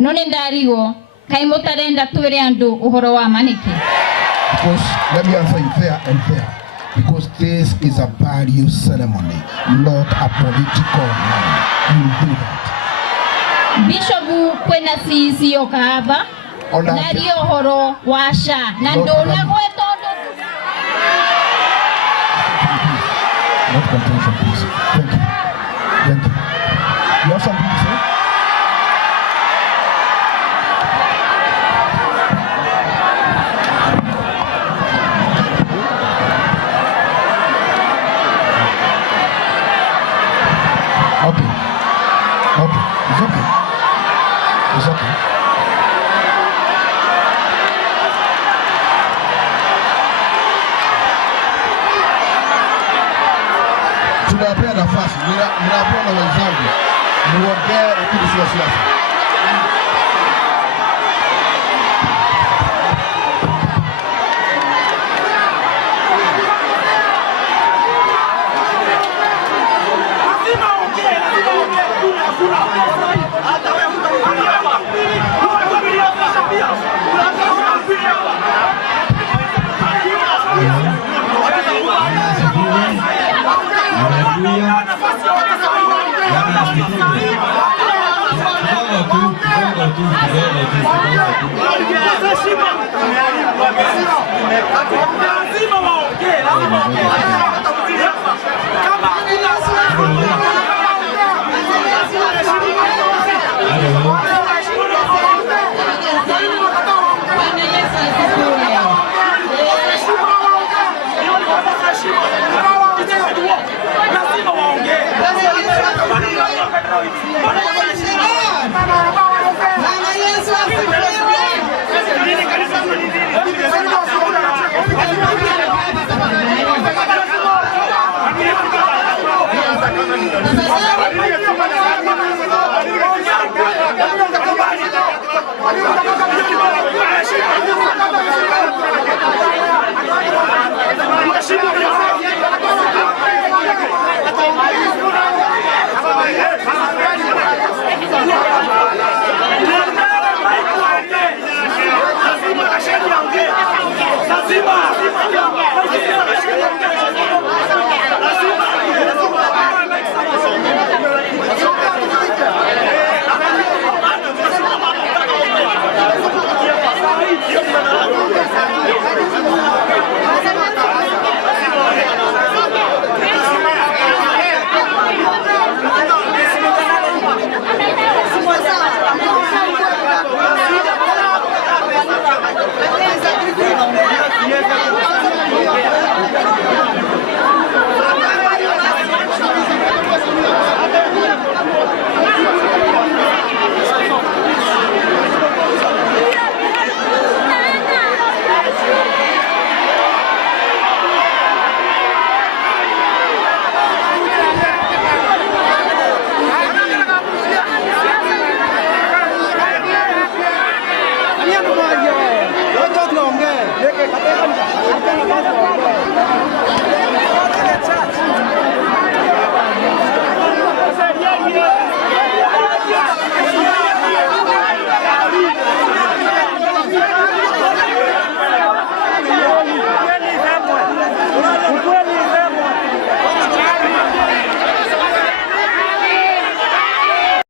none ndarigo kai mutarenda twire andu uhoro wa maniki. Because let me answer you fair and fair. Because this is a burial ceremony, not a political one. You do that. Bishop kwena sisi okaba na rio horo washa na ndona gwetondo. Not contention, please. Thank you. Thank you. You have something to say? Okay. Okay. It's okay. It's okay. Tunapea nafasi. Ninapea na wenzangu. Muongee lakini sio siasa. Thank you.